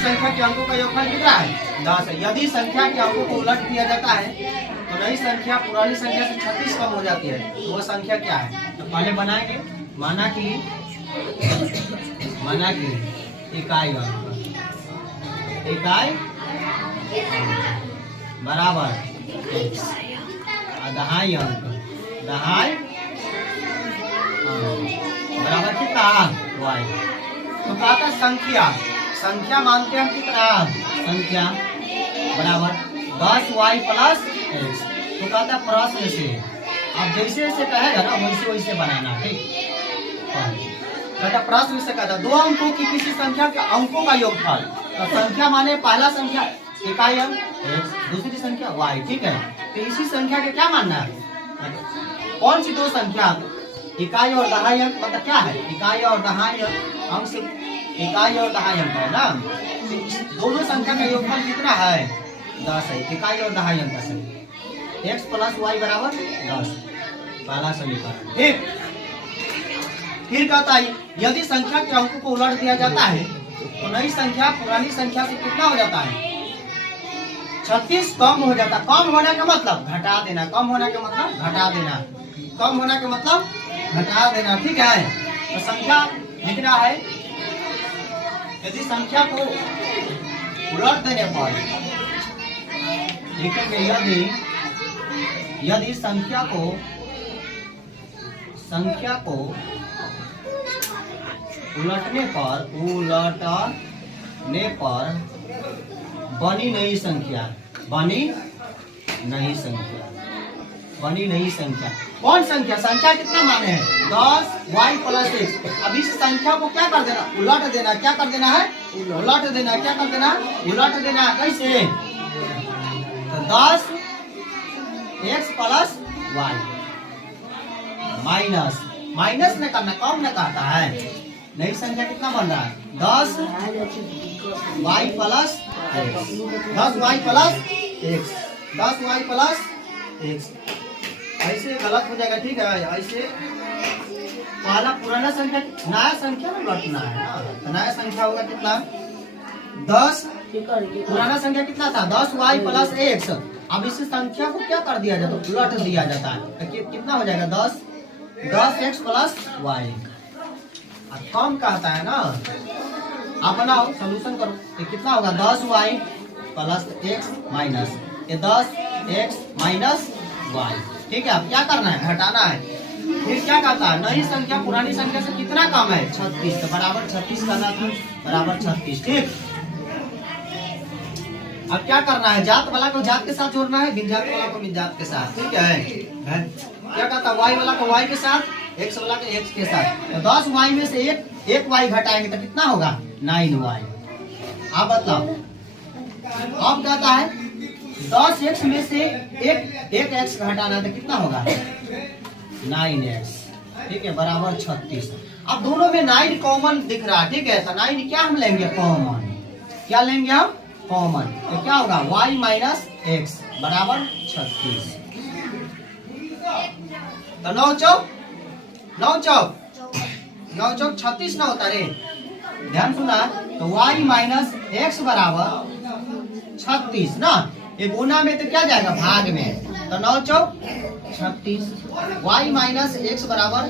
संख्या के अंकों का योगफल कितना है? 10 है। यदि संख्या के अंकों को उलट दिया जाता है तो नई संख्या पुरानी संख्या से 36 कम हो जाती है, तो वो संख्या क्या है? तो पहले बनाएंगे, माना कि इकाई अंक, इकाई बराबर x, दहाई अंक, दहाई बराबर कितना? y। तो कहता संख्या, संख्या मानते हैं कितना? संख्या बराबर 10y प्लस x। तो कहता प्रश्न से अब जैसे जैसे कहेगा ना वैसे वैसे बनाना, ठीक। कहता प्रश्न से कहता दो अंकों की किसी संख्या के अंकों का योगफल। तो संख्या माने पहला संख्या इकाई अंक x, दूसरी संख्या y, ठीक है। तो इसी संख्या के क्या मानना है? कौन सी दो संख्या? इकाई और दहाई अंक, मतलब क्या है? इकाई और दहाई अंक से इकाई और दहाई अंक है ना। दोनों संख्या का योगफल कितना है? 10 है। इकाई और दहाई अंक का संख्या x प्लस y बराबर 10, पहला समीकरण, ठीक। फिर कहता है यदि संख्या के अंकों को उलट दिया जाता है तो नई संख्या पुरानी संख्या से कितना हो जाता है? 36 कम हो जाता। कम होने का मतलब घटा देना, कम होने का मतलब घटा देना, कम होने का मतलब घटा देना, ठीक है। तो संख्या लिखना है, यदि संख्या को उलट देने पर लिखेंगे यदि संख्या को उलटने पर बनी नई संख्या, कौन संख्या? संख्या कितना माने हैं? 10y plus x। अब इस संख्या को क्या कर देना? उलट देना। क्या कर देना है? उलट देना। क्या कर देना? उलट देना। कैसे? तो 10x प्लस y माइनस में करना, कम में कहता है। नई संख्या कितना बन रहा है? 10y plus x, 10y plus x। ऐसे गलत हो जाएगा, ठीक है। ऐसे पहला पुराना संख्या नया संख्या में लौटना है ना। तो नया संख्या होगा कितना? 10। पुराना संख्या कितना था? 10y plus x। अब इस संख्या को क्या कर दिया जाता है? उलट दिया जाता है। तो कितना हो जाएगा? 10x plus y। कम कहता है ना। आप बनाओ, सोल्यूशन करो। तो कितना होगा? 10y plus x minus 10x minus y, ठीक है। अब क्या करना है? घटाना है। फिर क्या कहता है? नई संख्या पुरानी संख्या से कितना कम है? 36। तो बराबर 36 करना था, बराबर 36, ठीक। अब क्या करना है? जात वाला को जात के साथ जोड़ना है, बिन जात वाला को बिन जात के साथ, ठीक है। क्या कहता है? y वाला को y के साथ, x वाला को x के साथ। तो 10y में से एक y घटाएंगे तो कितना होगा? 9y। आप बताओ। अब कहता है 10x में से एक x घटाना है तो कितना होगा? 9x, ठीक है, बराबर 36। अब दोनों में 9 कॉमन दिख रहा है, ठीक है। तो 9 क्या हम लेंगे? कॉमन। क्या लेंगे हम? कॉमन। तो क्या होगा? y माइनस x बराबर 36। तो 9 चौक 36 ना होता रे, ध्यान सुना। तो y माइनस x बराबर 36 ना। ये गुना में तो क्या जाएगा? भाग में। तो 9 चौक 36, y माइनस x बराबर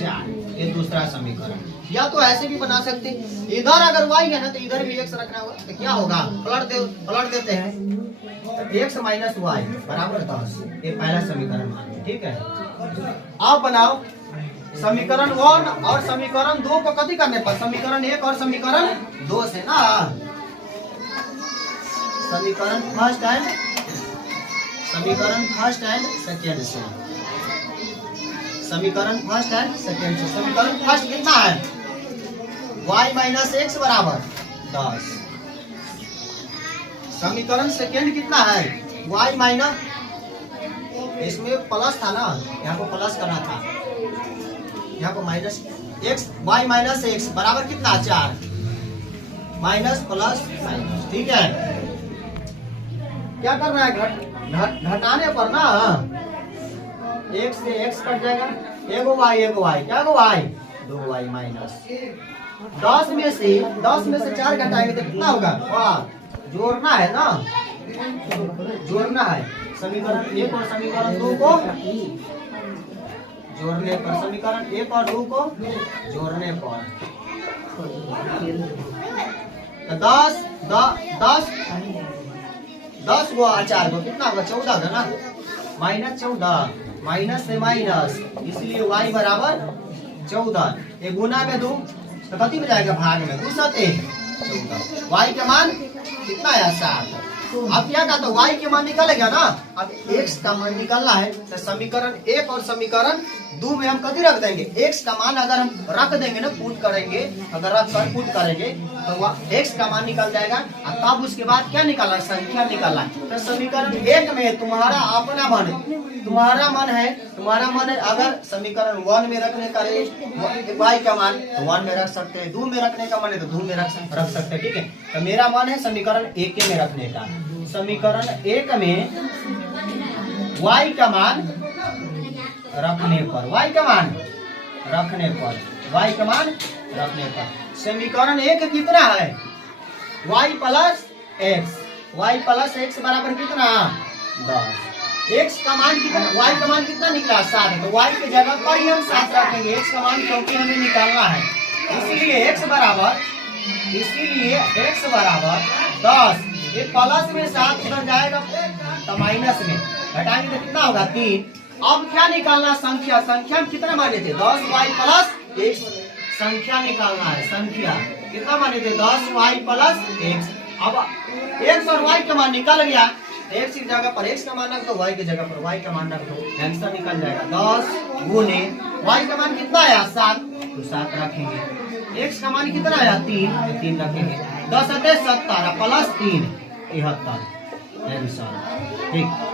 4। ये दूसरा समीकरण। या तो ऐसे भी बना सकते, इधर अगर y है ना तो इधर भी x रखना होगा। तो क्या होगा? पलट देते हैं। तो x माइनस y बराबर 10। ये पहला समीकरण मान, ठीक है। अब बनाओ समीकरण 1 और समीकरण 2 को कथी करने पर? समीकरण 1 और समीकरण 2 से ना। समीकरण फर्स्ट एंड सेकेंड से। समीकरण फर्स्ट एंड सेकेंड से। समीकरण फर्स्ट कितना है? y माइनस x बराबर 10। समीकरण सेकेंड कितना है? y माइनस, इसमें प्लस था ना, यहाँ को प्लस करना था, यहाँ को minus x, y minus x बराबर कितना? 4। माइनस प्लस माइनस, ठीक है। क्या करना है? घटाने पर ना x से x कट जाएगा, एगो y क्या गो y? 2y माइनस 10 में से 4 घटाएंगे तो कितना होगा 5। जोड़ना है ना, जोड़ना है समीकरण 1 और समीकरण 2 को जोड़ने पर, समीकरण 1 और 2 को जोड़ने पर तो 10 गो 4 गो कितना होगा 14 का ना, -14, माइनस से माइनस, इसलिए y बराबर 14। ये गुना में 2 तो कति में जाएगा भाग में, 2 7 14। y के मान कितना है 7। अब क्या कहता है y के मान निकल गया ना, अब x का मान निकालना है तो समीकरण 1 और समीकरण 2 में हम कति रख देंगे, x का मान अगर हम रख देंगे ना, पुट करेंगे, अगर रख कर पुट करेंगे तो x का मान निकल जाएगा। और तब उसके बाद क्या निकालना है, संख्या निकालना है। तो समीकरण 1 में तुम्हारा अपना मन है, तुम्हारा मन है अगर समीकरण 1 में रखने का y का मान तो 1 में रख सकते हैं, 2 में रखने का मन है तो 2 में रख सकते हैं, ठीक है। तो मेरा मन है समीकरण 1 में रखने का। समीकरण 1 में y का मान रखने पर, y का मान रखने पर समीकरण 1 कितना है y प्लस x बराबर कितना 10। x का मान कितना, y का मान कितना निकला 7, तो y के जगह पर ही हम 7 रखेंगे, x का मान क्योंकि हमें निकालना है, इसलिए x बराबर 10। ये प्लस में 7 उधर जाएगा तो माइनस में घटाएंगे तो कितना होगा 3। अब क्या निकालना, संख्या में कितना माने थे 10y प्लस x, संख्या निकालना है, संख्या कितना माने थे 10y प्लस x। अब x और y का मान निकल गया, x की जगह पर x का मान रख दो, y की जगह पर y का मान रख दो, आंसर निकल जाएगा 10 गुने y का मान कितना आया 7 तो 7 रखेंगे, x का मान कितना आया 3 तो 3 रखेंगे, 10 7 17 प्लस 3 71 आंसर, ठीक।